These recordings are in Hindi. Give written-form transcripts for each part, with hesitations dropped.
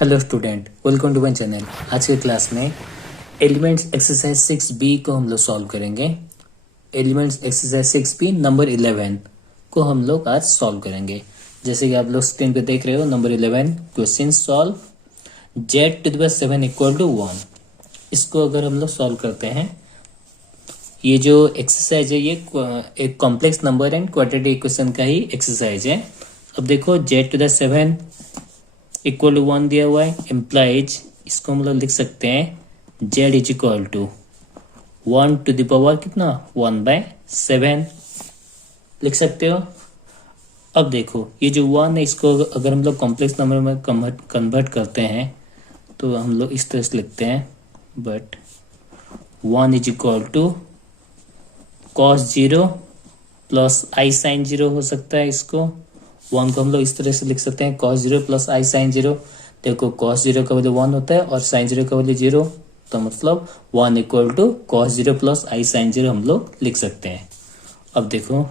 Hello student, welcome to my channel. आज के क्लास में एलिमेंट्स एक्सरसाइज 6B को हम लोग सॉल्व करेंगे। एलिमेंट्स एक्सरसाइज 6B नंबर 11 को हम लोग आज सॉल्व करेंगे। जैसे कि आप लोग स्क्रीन पे देख रहे हो, नंबर 11 क्वेश्चन सॉल्व z⁻7 = 1। इसको अगर हम लोग सॉल्व करते हैं, ये जो एक्सरसाइज है ये एक complex number and quadratic equation का ही एक्सरसाइज है। अब देखो z⁻7 = 1 दिया हुआ है, इम्प्लाइज इसको हम लोग लिख सकते हैं z = 1 टू द पावर कितना 1/7 लिख सकते हो। अब देखो ये जो 1 है, इसको अगर हम लोग कॉम्प्लेक्स नंबर में कन्वर्ट करते हैं तो हम लोग इस तरह से लिखते हैं, but 1 = cos 0 plus i sin 0 हो सकता है। इसको 1 को हम लोग इस तरह से लिख सकते हैं, cos 0 प्लस i sin 0। देखो cos 0 का वैल्यू 1 होता है और sin 0 का वैल्यू 0, तो मतलब 1 = cos 0 प्लस i sin 0 हम लोग लिख सकते हैं। अब देखो =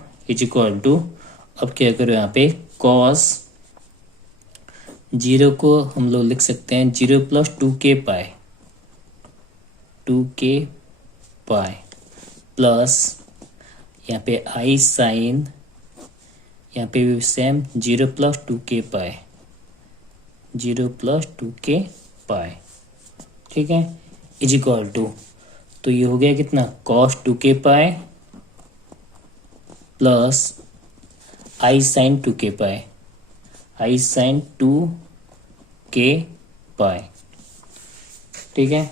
अब क्या करो, यहाँ पे cos 0 को हम लोग लिख सकते हैं 0 + 2k पाई प्लस यहाँ पे i sin, यहाँ पे भी सेम 0 + 2k पाई, 0 + 2k पाई, ठीक है, = तो ये हो गया कितना cos 2k pi plus i sin 2k pi, i sin 2k पाई, ठीक है।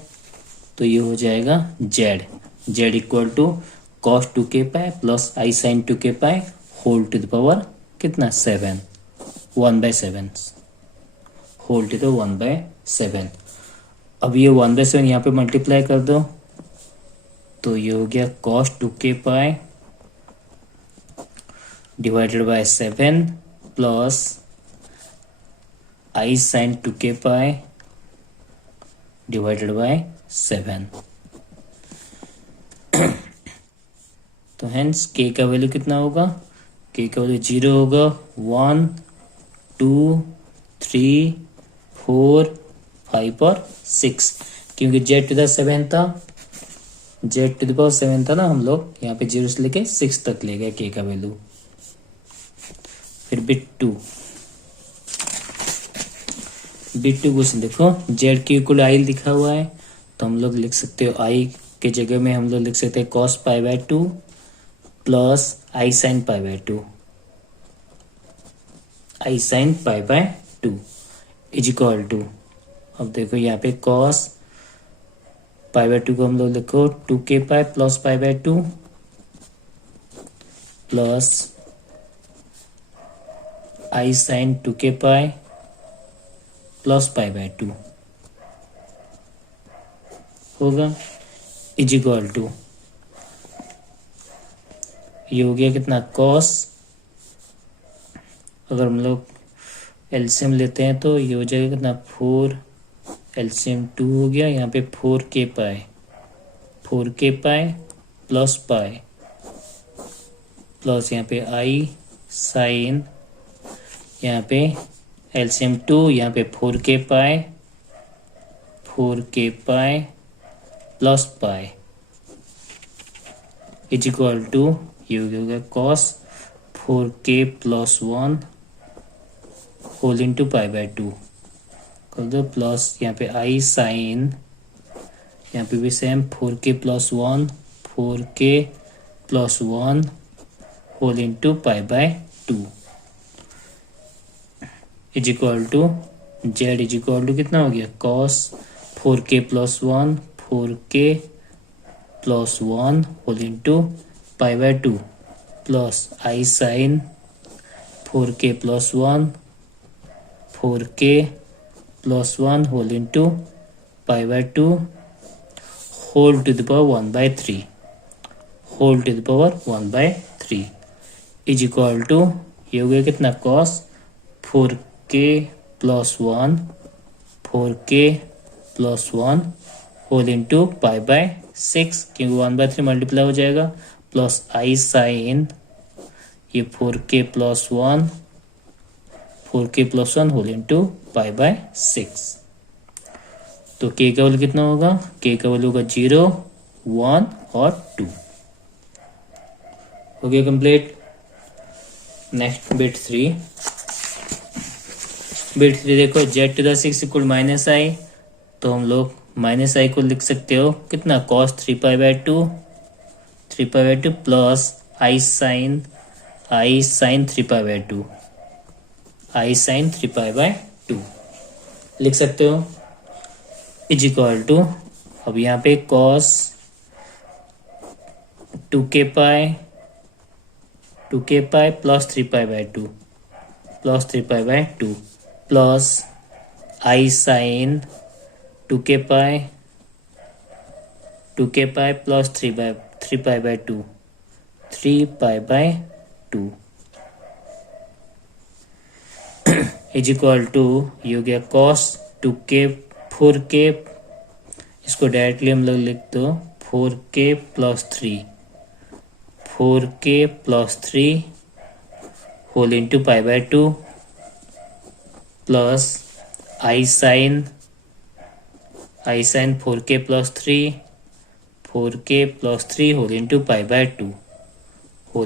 तो ये हो जाएगा z = cos 2k pi plus i sin 2k pi whole to the power कितना 7, 1/7 होल टू द 1/7। अब ये 1/7 यहाँ पे मल्टीप्लाई कर दो, तो ये हो गया cos 2k pi divided by 7 plus i sin 2k pi divided by 7। तो हेंस k का वैल्यू कितना होगा, k का वैल्यू 0 होगा, 1 2 3 4 5 और 6, क्योंकि z⁻7 था, z⁻7 था ना, हम लोग यहाँ पे 0 से लेके 6 तक ले गए k का वैल्यू। फिर बिट 2 क्वेश्चन देखो, z = i लिखा हुआ है, तो हम लोग लिख सकते हो i के जगह में हम लोग लिख सकते हैं cos π/2 plus i sin π/2, i sin π/2 = अब देखो यहाँ पे cos π/2 को हम लोग लिखो 2k pi plus π/2 plus i sin 2k pi plus π/2 होगा, = ये हो गया कितना cos, अगर हम लोग एलसीएम लेते हैं तो ये हो जाएगा कितना 4, एलसीएम 2 हो गया, यहाँ पे 4k pi plus pi plus यहाँ पे i sin, यहाँ पे एलसीएम 2, यहाँ पे 4k पाई प्लस पाई = ये हो गया cos 4k + 1 होल इंटू π/2 कर दो, प्लस यहाँ पे i sin, यहाँ पे भी same 4k + 1 whole into π/2 z कितना हो गया cos 4k + 1 whole into π/2 plus i sin 4k + 1 whole into π/2 whole to the power 1/3 ये हो गया कितना cos 4k + 1 होल इंटू π/6, क्योंकि 1/3 मल्टीप्लाई हो जाएगा, प्लस i sin ये 4k + 1 होल इंटू π/6 तो k का वैल्यू कितना होगा, k का वैल्यू होगा 0, 1 और 2। हो गया कंप्लीट। नेक्स्ट बिट 3 देखो z⁻6 इक्वल -i, तो हम लोग -i को लिख सकते हो कितना, cos 3π/2 प्लस i sin 3π/2 लिख सकते हो, इज इक्वल टू, अब यहाँ पे cos 2k pi plus 3π/2 plus i sin 2k pi plus 3π/2 is equal to, ये हो गया cos 2k 4k, इसको डायरेक्टली हम लोग लिख दो 4k plus 3 whole into π/2 plus i sin 4k plus 3 whole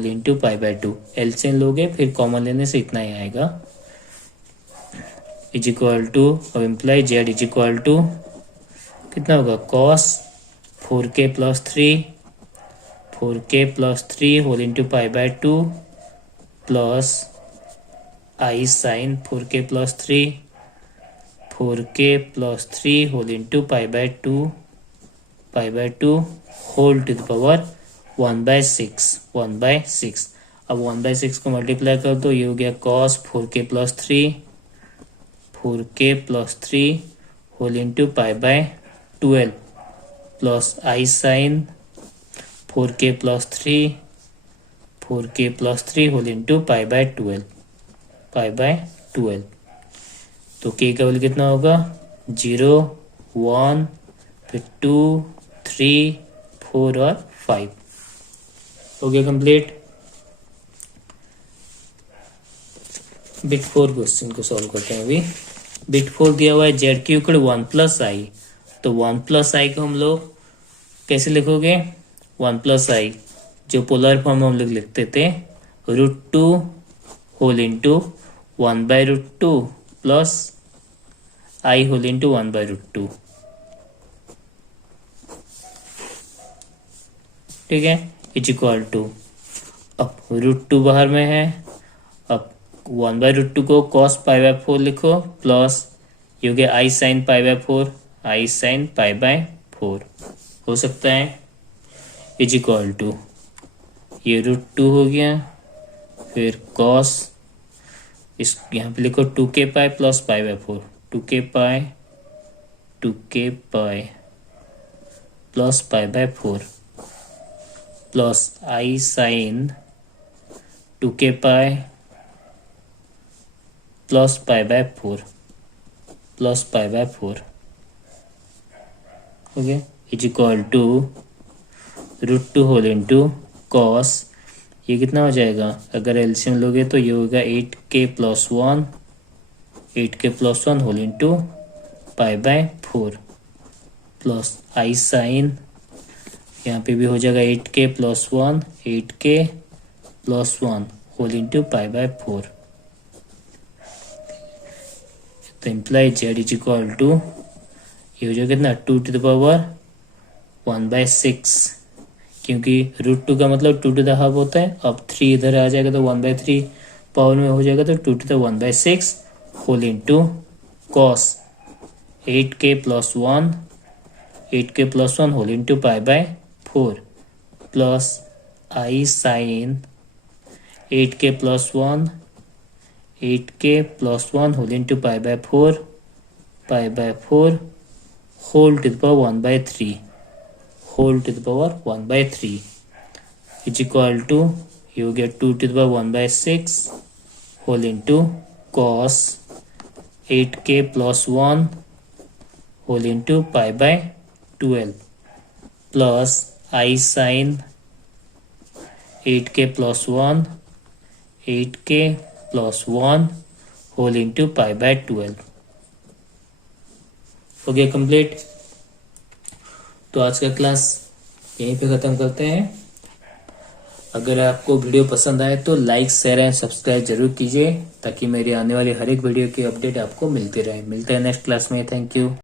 into π/2 LCM लोगे फिर कॉमन लेने से इतना ही आएगा, इज इक्वल टू, अब imply Z is equal to कितना होगा, cos 4k plus 3 whole into π/2 plus i sin 4k plus 3 whole into π/2 whole to the power 1/6। अब 1/6 को मल्टीप्लाई कर दो, ये हो गया cos 4k plus 3 whole into π/12 plus i sin 4k plus 3 whole into π/12। तो k का वैल्यू कितना होगा, 0, 1, फिर 2, 3, 4 और 5। हो गया कंप्लीट। बिट 4 क्वेश्चन को सॉल्व करते हैं। अभी बिट 4 दिया हुआ है z³ 1 प्लस आई, तो 1 प्लस आई को हम लोग कैसे लिखोगे, 1 प्लस आई जो पोलर फॉर्म में हम लोग लिखते थे √2 होल इंटू 1/√2 प्लस आई होल इंटू 1/√2। ठीक है, इज इक्वल टू, अब √2 बाहर में है, अब 1/√2 को cos π/4 लिखो प्लस ये हो गया i sin π/4 हो सकता है, इज इक्वल टू ये √2 हो गया, फिर cos, इस यहाँ पे लिखो 2k pi plus π/4, 2k pi plus π/4 plus i sin 2k pi plus π/4 हो गया, is equal to √2 whole into cos, ये कितना हो जाएगा, अगर एलसीएम लोगे तो ये होगा 8k plus 1 whole into π/4 plus i sin, यहाँ पे भी हो जाएगा 8k प्लस 1 होल इंटू π/4। तो imply Z is equal to, ये हो जाएगा कितना, 2 टू द पावर 1/6, क्योंकि √2 का मतलब 2 टू द हाफ होता है। अब 3 इधर आ जाएगा तो 1/3 पावर में हो जाएगा, तो 2 to the 1/6 whole into cos 8k plus 1 whole into π/4 plus i sin 8k plus 1 whole into π/4 whole to the power 1/3 is equal to, ये हो गया 2 to the power 1/6 whole into cos 8k plus 1 whole into π/12 plus i sin 8k plus 1 whole into π/12। हो गया कंप्लीट। तो आज का क्लास यहीं पे ख़त्म करते हैं। अगर आपको वीडियो पसंद आए तो लाइक शेयर एंड सब्सक्राइब जरूर कीजिए, ताकि मेरी आने वाली हर एक वीडियो की अपडेट आपको मिलती रहे। मिलते हैं नेक्स्ट क्लास में। Thank you.